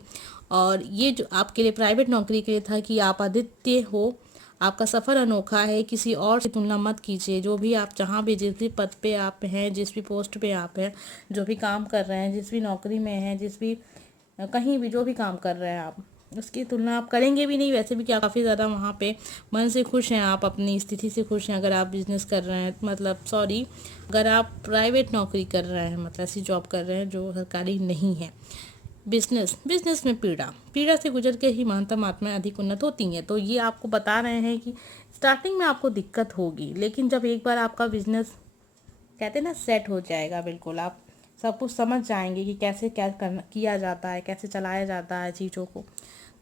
और ये जो आपके लिए प्राइवेट नौकरी के लिए था कि आप अद्वितीय हो, आपका सफ़र अनोखा है, किसी और से तुलना मत कीजिए। जो भी आप, जहाँ भी, जिस भी पद पे आप हैं, जिस भी पोस्ट पे आप हैं, जो भी काम कर रहे हैं, जिस भी नौकरी में हैं, जिस भी कहीं भी जो भी काम कर रहे हैं आप, उसकी तुलना आप करेंगे भी नहीं। वैसे भी क्या काफ़ी ज़्यादा वहाँ पे मन से खुश हैं, आप अपनी स्थिति से खुश हैं। अगर आप बिज़नेस कर रहे हैं, मतलब सॉरी, अगर आप प्राइवेट नौकरी कर रहे हैं, मतलब ऐसी जॉब कर रहे हैं जो सरकारी नहीं है। बिजनेस में पीड़ा से गुजर के ही महानतम आत्माएं अधिक उन्नत होती हैं। तो ये आपको बता रहे हैं कि स्टार्टिंग में आपको दिक्कत होगी, लेकिन जब एक बार आपका बिजनेस, कहते हैं ना, सेट हो जाएगा, बिल्कुल आप सब कुछ समझ जाएंगे कि कैसे क्या करना, किया जाता है, कैसे चलाया जाता है चीज़ों को।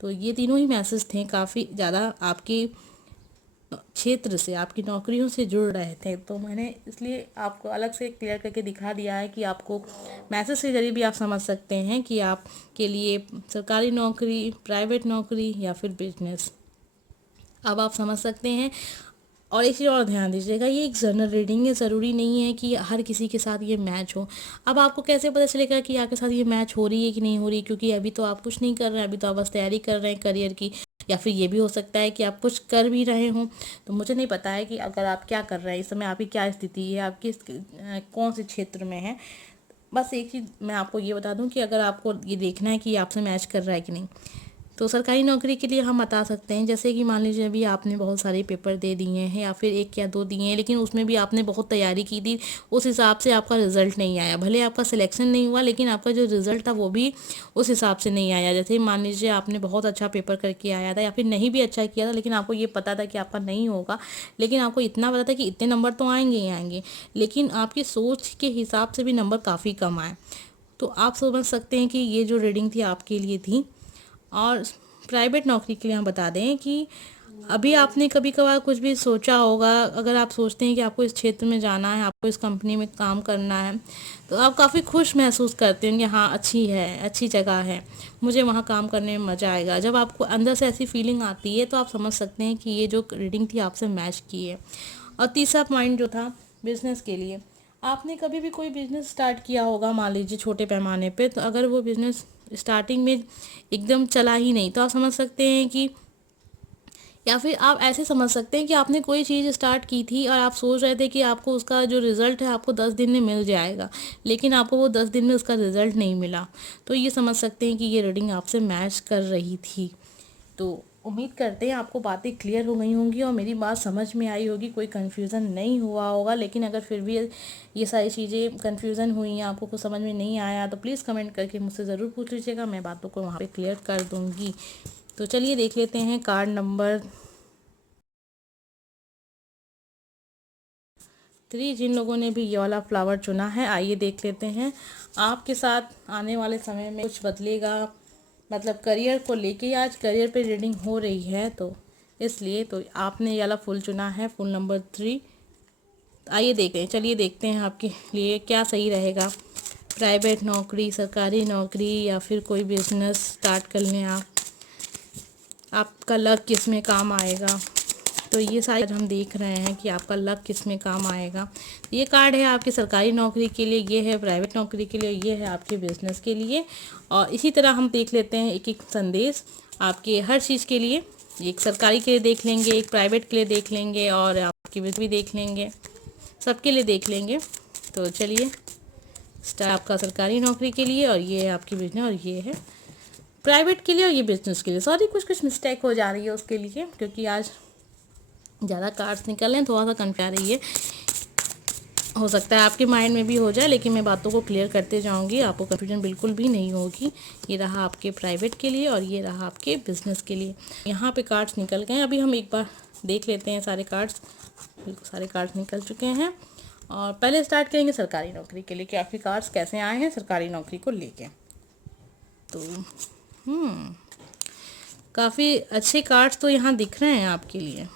तो ये तीनों ही मैसेज थे, काफ़ी ज़्यादा आपकी क्षेत्र से, आपकी नौकरियों से जुड़ रहे थे। तो मैंने इसलिए आपको अलग से क्लियर करके दिखा दिया है कि आपको मैसेज के जरिए भी आप समझ सकते हैं कि आप के लिए सरकारी नौकरी, प्राइवेट नौकरी या फिर बिजनेस। अब आप समझ सकते हैं। और एक चीज़ और ध्यान दीजिएगा, ये एक जनरल रीडिंग है, ज़रूरी नहीं है कि हर किसी के साथ ये मैच हो। अब आपको कैसे पता चलेगा कि आपके साथ ये मैच हो रही है कि नहीं हो रही, क्योंकि अभी तो आप कुछ नहीं कर रहे हैं, अभी तो आप बस तैयारी कर रहे हैं करियर की, या फिर ये भी हो सकता है कि आप कुछ कर भी रहे हों। तो मुझे नहीं पता है कि अगर आप क्या कर रहे हैं इस समय, आपकी क्या स्थिति है, आप किस कौन से क्षेत्र में हैं। बस एक चीज़ मैं आपको ये बता दूं कि अगर आपको ये देखना है कि ये आपसे मैच कर रहा है कि नहीं, तो सरकारी नौकरी के लिए हम बता सकते हैं, जैसे कि मान लीजिए अभी आपने बहुत सारे पेपर दे दिए हैं या फिर एक या दो दिए हैं, लेकिन उसमें भी आपने बहुत तैयारी की थी, उस हिसाब से आपका रिजल्ट नहीं आया। भले आपका सिलेक्शन नहीं हुआ, लेकिन आपका जो रिजल्ट था वो भी उस हिसाब से नहीं आया। जैसे मान लीजिए आपने बहुत अच्छा पेपर करके आया था, या फिर नहीं भी अच्छा किया था, लेकिन आपको ये पता था कि आपका नहीं होगा, लेकिन आपको इतना पता था कि इतने नंबर तो आएंगे ही आएंगे, लेकिन आपकी सोच के हिसाब से भी नंबर काफ़ी कम आए। तो आप समझ सकते हैं कि ये जो रीडिंग थी आपके लिए थी। और प्राइवेट नौकरी के लिए हम बता दें कि अभी आपने कभी कभार कुछ भी सोचा होगा, अगर आप सोचते हैं कि आपको इस क्षेत्र में जाना है, आपको इस कंपनी में काम करना है, तो आप काफ़ी खुश महसूस करते हैं कि हाँ अच्छी है, अच्छी जगह है, मुझे वहाँ काम करने में मज़ा आएगा। जब आपको अंदर से ऐसी फीलिंग आती है तो आप समझ सकते हैं कि ये जो रीडिंग थी आपसे मैच की है। और तीसरा पॉइंट जो था बिजनेस के लिए, आपने कभी भी कोई बिजनेस स्टार्ट किया होगा, मान लीजिए छोटे पैमाने पे, तो अगर वो बिजनेस स्टार्टिंग में एकदम चला ही नहीं, तो आप समझ सकते हैं कि, या फिर आप ऐसे समझ सकते हैं कि आपने कोई चीज़ स्टार्ट की थी और आप सोच रहे थे कि आपको उसका जो रिज़ल्ट है आपको 10 दिन में मिल जाएगा, लेकिन आपको वो 10 दिन में उसका रिज़ल्ट नहीं मिला। तो ये समझ सकते हैं कि ये रीडिंग आपसे मैच कर रही थी। तो उम्मीद करते हैं आपको बातें क्लियर हो गई होंगी और मेरी बात समझ में आई होगी, कोई कन्फ्यूज़न नहीं हुआ होगा। लेकिन अगर फिर भी ये सारी चीज़ें कन्फ्यूज़न हुई हैं, आपको कुछ समझ में नहीं आया, तो प्लीज़ कमेंट करके मुझसे ज़रूर पूछ लीजिएगा, मैं बातों को वहाँ पे क्लियर कर दूँगी। तो चलिए देख लेते हैं कार्ड नंबर 3, जिन लोगों ने भी ये वाला फ्लावर चुना है, आइए देख लेते हैं आपके साथ आने वाले समय में कुछ बदलेगा, मतलब करियर को लेके। आज करियर पे रीडिंग हो रही है, तो इसलिए तो आपने ये वाला फूल चुना है, फूल नंबर 3। आइए देखते हैं, चलिए देखते हैं आपके लिए क्या सही रहेगा। प्राइवेट नौकरी, सरकारी नौकरी, या फिर कोई बिजनेस स्टार्ट कर लें आप, आपका लक किस में काम आएगा। तो ये सारे हम देख रहे हैं कि आपका लक किस में काम आएगा। ये कार्ड है आपकी सरकारी नौकरी के लिए, ये है प्राइवेट नौकरी के लिए, ये है आपके बिजनेस के लिए। और इसी तरह हम देख लेते हैं एक एक संदेश आपके हर चीज़ के लिए। एक सरकारी के लिए देख लेंगे, एक प्राइवेट के लिए देख लेंगे, और आपकी बिजनेस भी देख लेंगे, सबके लिए देख लेंगे। तो चलिए, स्टार आपका सरकारी नौकरी के लिए, और ये है आपकी बिजनेस, और ये है प्राइवेट के लिए, और ये बिजनेस के लिए। सॉरी, कुछ कुछ मिस्टेक हो जा रही है उसके लिए, क्योंकि आज ज़्यादा कार्ड्स निकल रहे हैं, थोड़ा सा कंफ्यूज रही है, हो सकता है आपके माइंड में भी हो जाए, लेकिन मैं बातों को क्लियर करते जाऊंगी, आपको कन्फ्यूजन बिल्कुल भी नहीं होगी। ये रहा आपके प्राइवेट के लिए, और ये रहा आपके बिजनेस के लिए। यहाँ पे कार्ड्स निकल गए, अभी हम एक बार देख लेते हैं सारे कार्ड्स। बिल्कुल सारे कार्ड्स निकल चुके हैं, और पहले स्टार्ट करेंगे सरकारी नौकरी के लिए कि आपके कार्ड्स कैसे आए हैं सरकारी नौकरी को लेके। तो काफ़ी अच्छे कार्ड्स तो यहाँ दिख रहे हैं आपके लिए।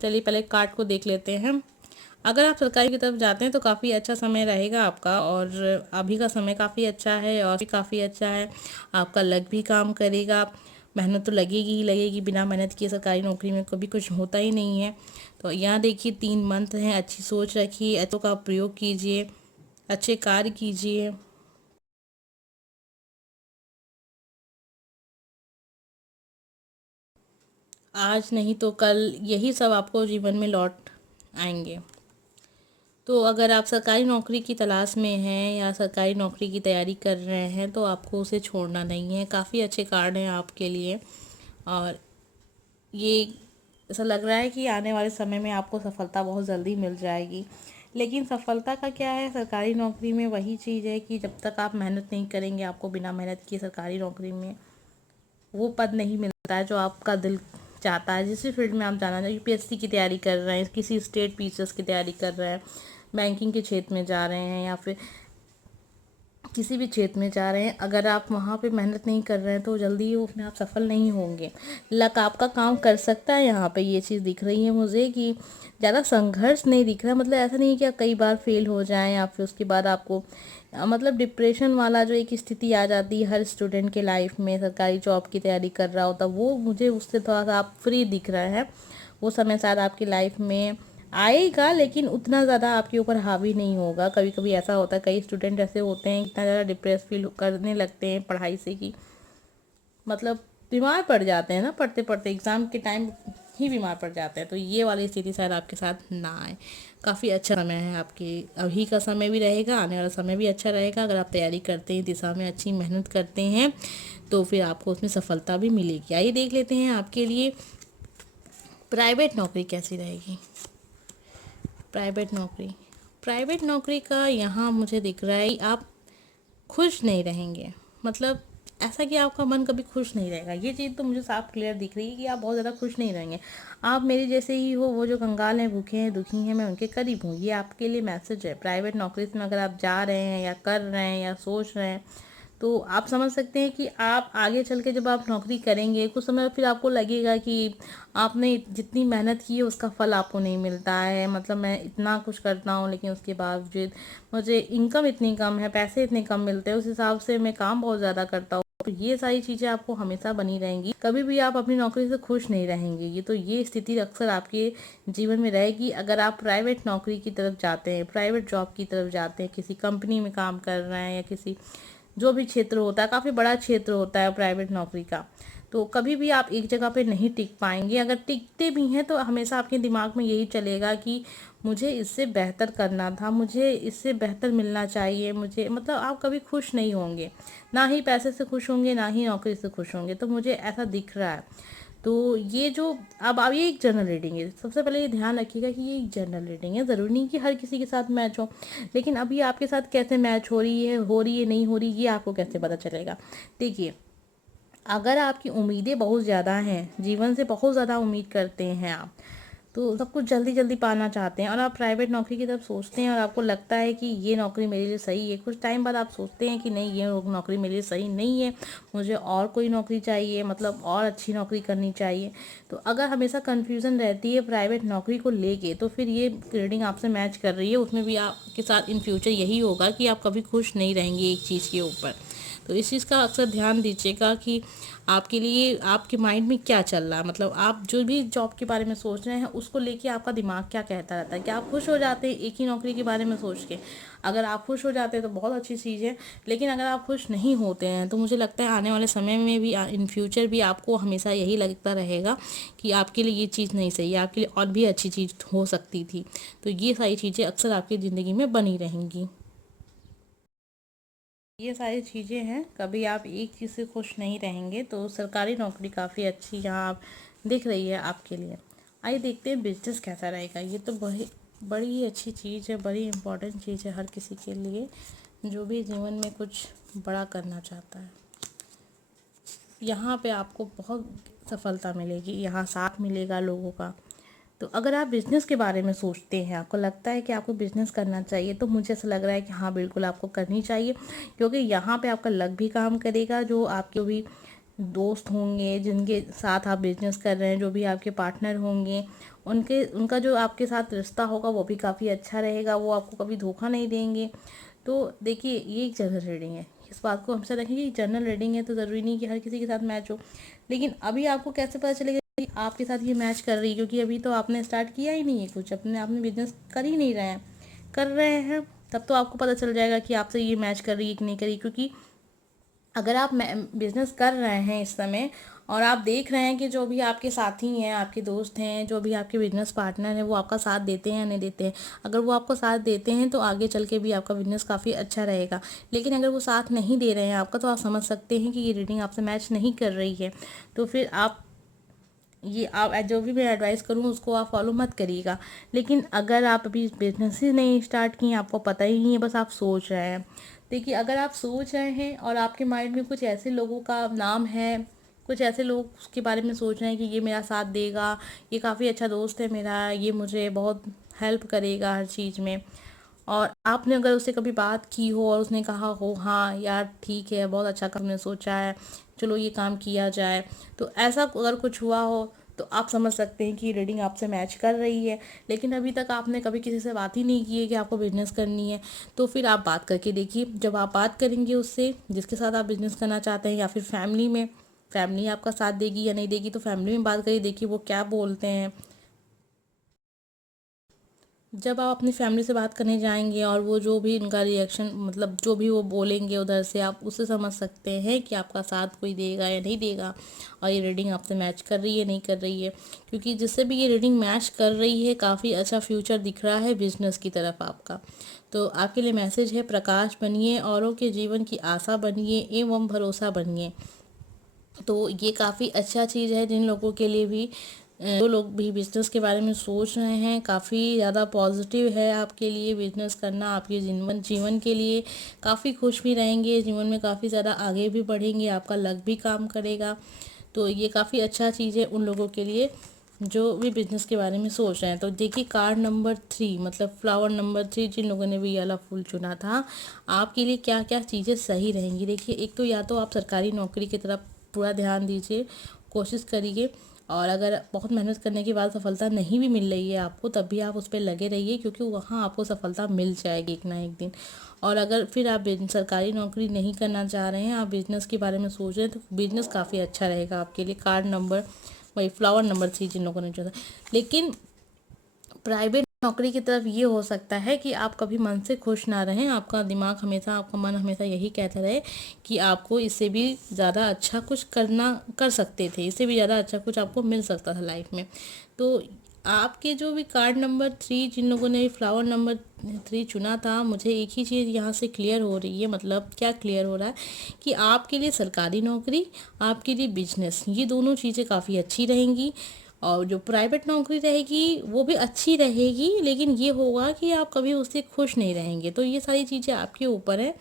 चलिए पहले कार्ड को देख लेते हैं। अगर आप सरकारी की तरफ जाते हैं तो काफ़ी अच्छा समय रहेगा आपका, और अभी का समय काफ़ी अच्छा है, और भी काफ़ी अच्छा है। आपका लक भी काम करेगा, मेहनत तो लगेगी ही लगेगी, बिना मेहनत किए सरकारी नौकरी में कभी कुछ होता ही नहीं है। तो यहाँ देखिए 3 मंथ हैं, अच्छी सोच रखिए, अच्छों का प्रयोग कीजिए, अच्छे कार्य कीजिए। आज नहीं तो कल यही सब आपको जीवन में लौट आएंगे। तो अगर आप सरकारी नौकरी की तलाश में हैं या सरकारी नौकरी की तैयारी कर रहे हैं, तो आपको उसे छोड़ना नहीं है। काफ़ी अच्छे कार्ड हैं आपके लिए, और ये ऐसा लग रहा है कि आने वाले समय में आपको सफलता बहुत जल्दी मिल जाएगी। लेकिन सफलता का क्या है, सरकारी नौकरी में वही चीज़ है कि जब तक आप मेहनत नहीं करेंगे, आपको बिना मेहनत किए सरकारी नौकरी में वो पद नहीं मिलता है जो आपका दिल चाहता है। जिस भी फील्ड में आप जाना चाहिए, यूपीएससी की तैयारी कर रहे हैं, किसी स्टेट टीचर्स की तैयारी कर रहे हैं, बैंकिंग के क्षेत्र में जा रहे हैं, या फिर किसी भी क्षेत्र में जा रहे हैं, अगर आप वहाँ पे मेहनत नहीं कर रहे हैं तो जल्दी वो अपने आप सफल नहीं होंगे। लक आपका काम कर सकता है, यहाँ पे ये चीज़ दिख रही है मुझे कि ज़्यादा संघर्ष नहीं दिख रहा। मतलब ऐसा नहीं है कि आप कई बार फेल हो जाएं, या फिर उसके बाद आपको मतलब डिप्रेशन वाला जो एक स्थिति आ जाती है हर स्टूडेंट के लाइफ में, सरकारी जॉब की तैयारी कर रहा होता, वो मुझे उससे थोड़ा सा आप फ्री दिख रहा है। वो समय शायद आपकी लाइफ में आएगा, लेकिन उतना ज़्यादा आपके ऊपर हावी नहीं होगा। कभी कभी ऐसा होता है, कई स्टूडेंट ऐसे होते हैं इतना ज़्यादा डिप्रेस फील करने लगते हैं पढ़ाई से कि मतलब बीमार पड़ जाते हैं ना, पढ़ते पढ़ते एग्ज़ाम के टाइम ही बीमार पड़ जाते हैं। तो ये वाली स्थिति शायद आपके साथ ना आए। काफ़ी अच्छा समय है आपके, अभी का समय भी रहेगा, आने वाला समय भी अच्छा रहेगा। अगर आप तैयारी करते हैं, दिशा में अच्छी मेहनत करते हैं, तो फिर आपको उसमें सफलता भी मिलेगी। आइए देख लेते हैं आपके लिए प्राइवेट नौकरी कैसी रहेगी। प्राइवेट नौकरी, प्राइवेट नौकरी का यहाँ मुझे दिख रहा है आप खुश नहीं रहेंगे। मतलब ऐसा कि आपका मन कभी खुश नहीं रहेगा, ये चीज़ तो मुझे साफ क्लियर दिख रही है कि आप बहुत ज़्यादा खुश नहीं रहेंगे। आप मेरे जैसे ही हो, वो जो कंगाल हैं, भूखे हैं, दुखी हैं, मैं उनके करीब हूँ। ये आपके लिए मैसेज है। प्राइवेट नौकरी में अगर आप जा रहे हैं या कर रहे हैं या सोच रहे हैं, तो आप समझ सकते हैं कि आप आगे चल के जब आप नौकरी करेंगे कुछ समय फिर आपको लगेगा कि आपने जितनी मेहनत की है उसका फल आपको नहीं मिलता है। मतलब मैं इतना कुछ करता हूँ लेकिन उसके बावजूद मुझे इनकम इतनी कम है, पैसे इतने कम मिलते हैं, उस हिसाब से मैं काम बहुत ज़्यादा करता हूँ। तो ये सारी चीज़ें आपको हमेशा बनी रहेंगी, कभी भी आप अपनी नौकरी से खुश नहीं रहेंगे। ये तो ये स्थिति अक्सर आपके जीवन में रहेगी अगर आप प्राइवेट नौकरी की तरफ जाते हैं, प्राइवेट जॉब की तरफ जाते हैं, किसी कंपनी में काम कर रहे हैं या किसी जो भी क्षेत्र होता है, काफ़ी बड़ा क्षेत्र होता है प्राइवेट नौकरी का। तो कभी भी आप एक जगह पे नहीं टिक पाएंगे। अगर टिकते भी हैं तो हमेशा आपके दिमाग में यही चलेगा कि मुझे इससे बेहतर करना था, मुझे इससे बेहतर मिलना चाहिए, मुझे मतलब आप कभी खुश नहीं होंगे, ना ही पैसे से खुश होंगे ना ही नौकरी से खुश होंगे। तो मुझे ऐसा दिख रहा है। तो ये जो अब ये एक जनरल रीडिंग है, सबसे पहले ये ध्यान रखिएगा कि ये एक जनरल रीडिंग है, ज़रूरी नहीं कि हर किसी के साथ मैच हो। लेकिन अभी आपके साथ कैसे मैच हो रही है नहीं हो रही, ये आपको कैसे पता चलेगा। देखिए, अगर आपकी उम्मीदें बहुत ज़्यादा हैं, जीवन से बहुत ज़्यादा उम्मीद करते हैं आप, तो सब कुछ जल्दी जल्दी पाना चाहते हैं और आप प्राइवेट नौकरी की तरफ सोचते हैं और आपको लगता है कि ये नौकरी मेरे लिए सही है, कुछ टाइम बाद आप सोचते हैं कि नहीं, ये नौकरी मेरे लिए सही नहीं है, मुझे और कोई नौकरी चाहिए, मतलब और अच्छी नौकरी करनी चाहिए। तो अगर हमेशा कन्फ्यूज़न रहती है प्राइवेट नौकरी को लेके, तो फिर ये रीडिंग आपसे मैच कर रही है, उसमें भी आपके साथ इन फ्यूचर यही होगा कि आप कभी खुश नहीं रहेंगे एक चीज़ के ऊपर। तो इस चीज़ का अक्सर ध्यान दीजिएगा कि आपके लिए आपके माइंड में क्या चल रहा है। मतलब आप जो भी जॉब के बारे में सोच रहे हैं उसको लेके आपका दिमाग क्या कहता रहता है। क्या आप खुश हो जाते हैं एक ही नौकरी के बारे में सोच के? अगर आप खुश हो जाते हैं तो बहुत अच्छी चीज़ है, लेकिन अगर आप खुश नहीं होते हैं तो मुझे लगता है आने वाले समय में भी, इन फ्यूचर भी आपको हमेशा यही लगता रहेगा कि आपके लिए ये चीज़ नहीं सही है, आपके लिए और भी अच्छी चीज़ हो सकती थी। तो ये सारी चीज़ें अक्सर आपकी ज़िंदगी में बनी रहेंगी। ये सारी चीज़ें हैं, कभी आप एक चीज़ से खुश नहीं रहेंगे। तो सरकारी नौकरी काफ़ी अच्छी यहाँ आप दिख रही है आपके लिए। आइए देखते हैं बिजनेस कैसा रहेगा। ये तो बड़ी ही अच्छी चीज़ है, बड़ी इम्पोर्टेंट चीज़ है हर किसी के लिए जो भी जीवन में कुछ बड़ा करना चाहता है। यहाँ पे आपको बहुत सफलता मिलेगी, यहाँ साथ मिलेगा लोगों का। तो अगर आप बिज़नेस के बारे में सोचते हैं, आपको लगता है कि आपको बिज़नेस करना चाहिए, तो मुझे ऐसा लग रहा है कि हाँ बिल्कुल आपको करनी चाहिए, क्योंकि यहाँ पे आपका लक भी काम करेगा। जो आपके भी दोस्त होंगे जिनके साथ आप बिज़नेस कर रहे हैं, जो भी आपके पार्टनर होंगे, उनका जो आपके साथ रिश्ता होगा वो भी काफ़ी अच्छा रहेगा, वो आपको कभी धोखा नहीं देंगे। तो देखिए, ये एक जनरल रीडिंग है, इस बात को हमेशा रखें कि जनरल रीडिंग है तो ज़रूरी नहीं कि हर किसी के साथ मैच हो। लेकिन अभी आपको कैसे पता चलेगा कि आपके साथ ये मैच कर रही है? क्योंकि अभी तो आपने स्टार्ट किया ही नहीं है कुछ, अपने आपने बिजनेस कर ही नहीं रहे हैं। कर रहे हैं तब तो आपको पता चल जाएगा कि आपसे ये मैच कर रही है कि नहीं कर रही। क्योंकि अगर आप बिजनेस कर रहे हैं इस समय और आप देख रहे हैं कि जो भी आपके साथी हैं, आपके दोस्त हैं, जो भी आपके बिजनेस पार्टनर हैं, वो आपका साथ देते हैं या नहीं देते हैं। अगर वो आपको साथ देते हैं तो आगे चल के भी आपका बिजनेस काफ़ी अच्छा रहेगा। लेकिन अगर वो साथ नहीं दे रहे हैं आपका, तो आप समझ सकते हैं कि ये रीडिंग आपसे मैच नहीं कर रही है। तो फिर आप जो भी मैं एडवाइस करूँ उसको आप फॉलो मत करिएगा। लेकिन अगर आप अभी बिजनेस ही नहीं स्टार्ट किए, आपको पता ही नहीं है, बस आप सोच रहे हैं। देखिए, अगर आप सोच रहे हैं और आपके माइंड में कुछ ऐसे लोगों का नाम है, कुछ ऐसे लोग उसके बारे में सोच रहे हैं कि ये मेरा साथ देगा, ये काफ़ी अच्छा दोस्त है मेरा, ये मुझे बहुत हेल्प करेगा हर चीज़ में, और आपने अगर उससे कभी बात की हो और उसने कहा हो हाँ यार ठीक है, बहुत अच्छा काम ने सोचा है, चलो ये काम किया जाए, तो ऐसा अगर कुछ हुआ हो तो आप समझ सकते हैं कि रीडिंग आपसे मैच कर रही है। लेकिन अभी तक आपने कभी किसी से बात ही नहीं की है कि आपको बिजनेस करनी है, तो फिर आप बात करके देखिए। जब आप बात करेंगे उससे जिसके साथ आप बिजनेस करना चाहते हैं, या फिर फैमिली में, फैमिली आपका साथ देगी या नहीं देगी, तो फैमिली में बात करिए, देखिए वो क्या बोलते हैं। जब आप अपनी फैमिली से बात करने जाएंगे और वो जो भी इनका रिएक्शन, मतलब जो भी वो बोलेंगे उधर से, आप उससे समझ सकते हैं कि आपका साथ कोई देगा या नहीं देगा, और ये रीडिंग आपसे मैच कर रही है नहीं कर रही है। क्योंकि जिससे भी ये रीडिंग मैच कर रही है, काफ़ी अच्छा फ्यूचर दिख रहा है बिजनेस की तरफ आपका। तो आपके लिए मैसेज है, प्रकाश बनिए, औरों के जीवन की आशा बनिए एवं भरोसा बनिए। तो ये काफ़ी अच्छा चीज़ है जिन लोगों के लिए भी, जो लोग भी बिजनेस के बारे में सोच रहे हैं, काफ़ी ज़्यादा पॉजिटिव है आपके लिए बिजनेस करना। आपके जीवन के लिए काफ़ी खुश भी रहेंगे, जीवन में काफ़ी ज़्यादा आगे भी बढ़ेंगे, आपका लक भी काम करेगा। तो ये काफ़ी अच्छा चीज़ है उन लोगों के लिए जो भी बिजनेस के बारे में सोच रहे हैं। तो देखिए कार्ड नंबर 3, मतलब फ्लावर नंबर 3, जिन लोगों ने भी ये वाला फूल चुना था, आपके लिए क्या क्या चीज़ें सही रहेंगी। देखिए, एक तो या तो आप सरकारी नौकरी की तरफ पूरा ध्यान दीजिए, कोशिश करिए। और अगर बहुत मेहनत करने के बाद सफलता नहीं भी मिल रही है आपको, तब भी आप उस पर लगे रहिए, क्योंकि वहाँ आपको सफलता मिल जाएगी एक ना एक दिन। और अगर फिर आप सरकारी नौकरी नहीं करना चाह रहे हैं, आप बिजनेस के बारे में सोच रहे हैं, तो बिजनेस काफ़ी अच्छा रहेगा आपके लिए। कार्ड नंबर वही फ्लावर नंबर 3 जिन लोगों ने चुना। लेकिन प्राइवेट नौकरी की तरफ ये हो सकता है कि आप कभी मन से खुश ना रहें, आपका दिमाग हमेशा, आपका मन हमेशा यही कहता रहे कि आपको इससे भी ज़्यादा अच्छा कुछ कर सकते थे, इससे भी ज़्यादा अच्छा कुछ आपको मिल सकता था लाइफ में। तो आपके जो भी कार्ड नंबर 3, जिन लोगों ने फ्लावर नंबर 3 चुना था, मुझे एक ही चीज़ यहाँ से क्लियर हो रही है। मतलब क्या क्लियर हो रहा है कि आपके लिए सरकारी नौकरी, आपके लिए बिजनेस, ये दोनों चीज़ें काफ़ी अच्छी रहेंगी। और जो प्राइवेट नौकरी रहेगी वो भी अच्छी रहेगी, लेकिन ये होगा कि आप कभी उससे खुश नहीं रहेंगे। तो ये सारी चीज़ें आपके ऊपर है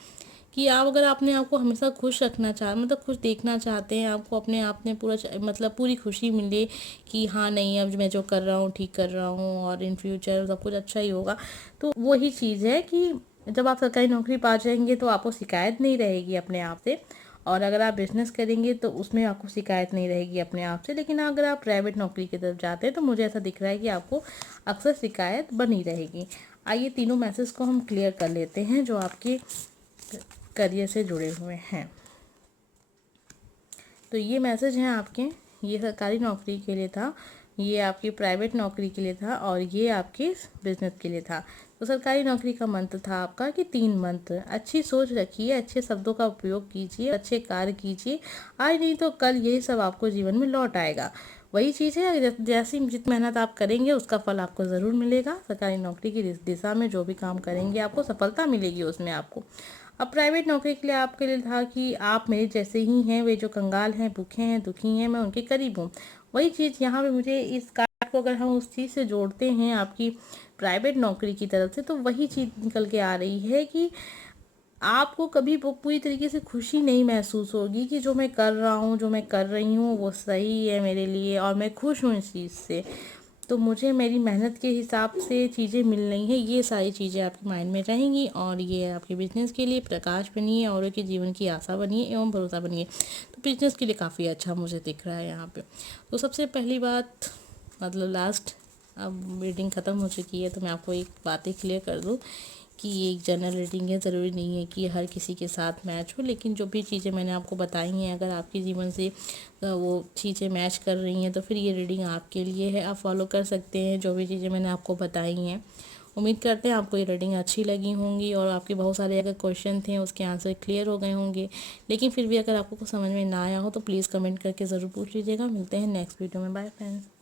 कि आप, अगर आपने आपको हमेशा खुश रखना मतलब खुश देखना चाहते हैं, आपको अपने आप में पूरा मतलब पूरी खुशी मिले कि हाँ नहीं, अब मैं जो कर रहा हूँ ठीक कर रहा हूँ और इन फ्यूचर सब कुछ अच्छा ही होगा, तो वही चीज़ है कि जब आप सरकारी नौकरी पा जाएंगे तो आपको शिकायत नहीं रहेगी अपने आप से। और अगर आप बिजनेस करेंगे तो उसमें आपको शिकायत नहीं रहेगी अपने आप से। लेकिन अगर आप प्राइवेट नौकरी की तरफ जाते हैं तो मुझे ऐसा दिख रहा है कि आपको अक्सर शिकायत बनी रहेगी। आइए तीनों मैसेज को हम क्लियर कर लेते हैं जो आपके करियर से जुड़े हुए हैं। तो ये मैसेज हैं आपके, ये सरकारी नौकरी के लिए था, ये आपकी प्राइवेट नौकरी के लिए था, और ये आपके बिजनेस के लिए था। तो सरकारी नौकरी का मंत्र था आपका कि 3 मंत्र, अच्छी सोच रखिए, अच्छे शब्दों का उपयोग कीजिए, अच्छे कार्य कीजिए, आज नहीं तो कल यही सब आपको जीवन में लौट आएगा। वही चीज़ है, जैसी जितनी मेहनत आप करेंगे उसका फल आपको ज़रूर मिलेगा। सरकारी नौकरी की दिशा में जो भी काम करेंगे आपको सफलता मिलेगी उसमें आपको। अब प्राइवेट नौकरी के लिए आपके लिए था कि आप मेरे जैसे ही हैं, वे जो कंगाल हैं, भूखे हैं, दुखी हैं, मैं उनके करीब हूँ। वही चीज़ यहाँ पे मुझे इस कार्ड को अगर हम उस चीज़ से जोड़ते हैं आपकी प्राइवेट नौकरी की तरफ से, तो वही चीज़ निकल के आ रही है कि आपको कभी वो पूरी तरीके से खुशी नहीं महसूस होगी कि जो मैं कर रहा हूँ, जो मैं कर रही हूँ वो सही है मेरे लिए और मैं खुश हूँ इस चीज़ से। तो मुझे मेरी मेहनत के हिसाब से चीज़ें मिल रही हैं, ये सारी चीज़ें आपके माइंड में रहेंगी। और ये आपके बिजनेस के लिए प्रकाश बनिए, औरों के जीवन की आशा बनिए एवं भरोसा बनिए। तो बिजनेस के लिए काफ़ी अच्छा मुझे दिख रहा है यहाँ पे। तो सबसे पहली बात, मतलब लास्ट, अब रीडिंग ख़त्म हो चुकी है तो मैं आपको एक बात ही क्लियर कर दूँ कि ये एक जनरल रीडिंग है, ज़रूरी नहीं है कि हर किसी के साथ मैच हो। लेकिन जो भी चीज़ें मैंने आपको बताई हैं, अगर आपके जीवन से वो चीज़ें मैच कर रही हैं तो फिर ये रीडिंग आपके लिए है। आप फॉलो कर सकते हैं जो भी चीज़ें मैंने आपको बताई हैं। उम्मीद करते हैं आपको ये रीडिंग अच्छी लगी होंगी और आपके बहुत सारे अगर क्वेश्चन थे उसके आंसर क्लियर हो गए होंगे। लेकिन फिर भी अगर आपको कुछ समझ में ना आया हो तो प्लीज़ कमेंट करके ज़रूर पूछ लीजिएगा। मिलते हैं नेक्स्ट वीडियो में। Bye friends.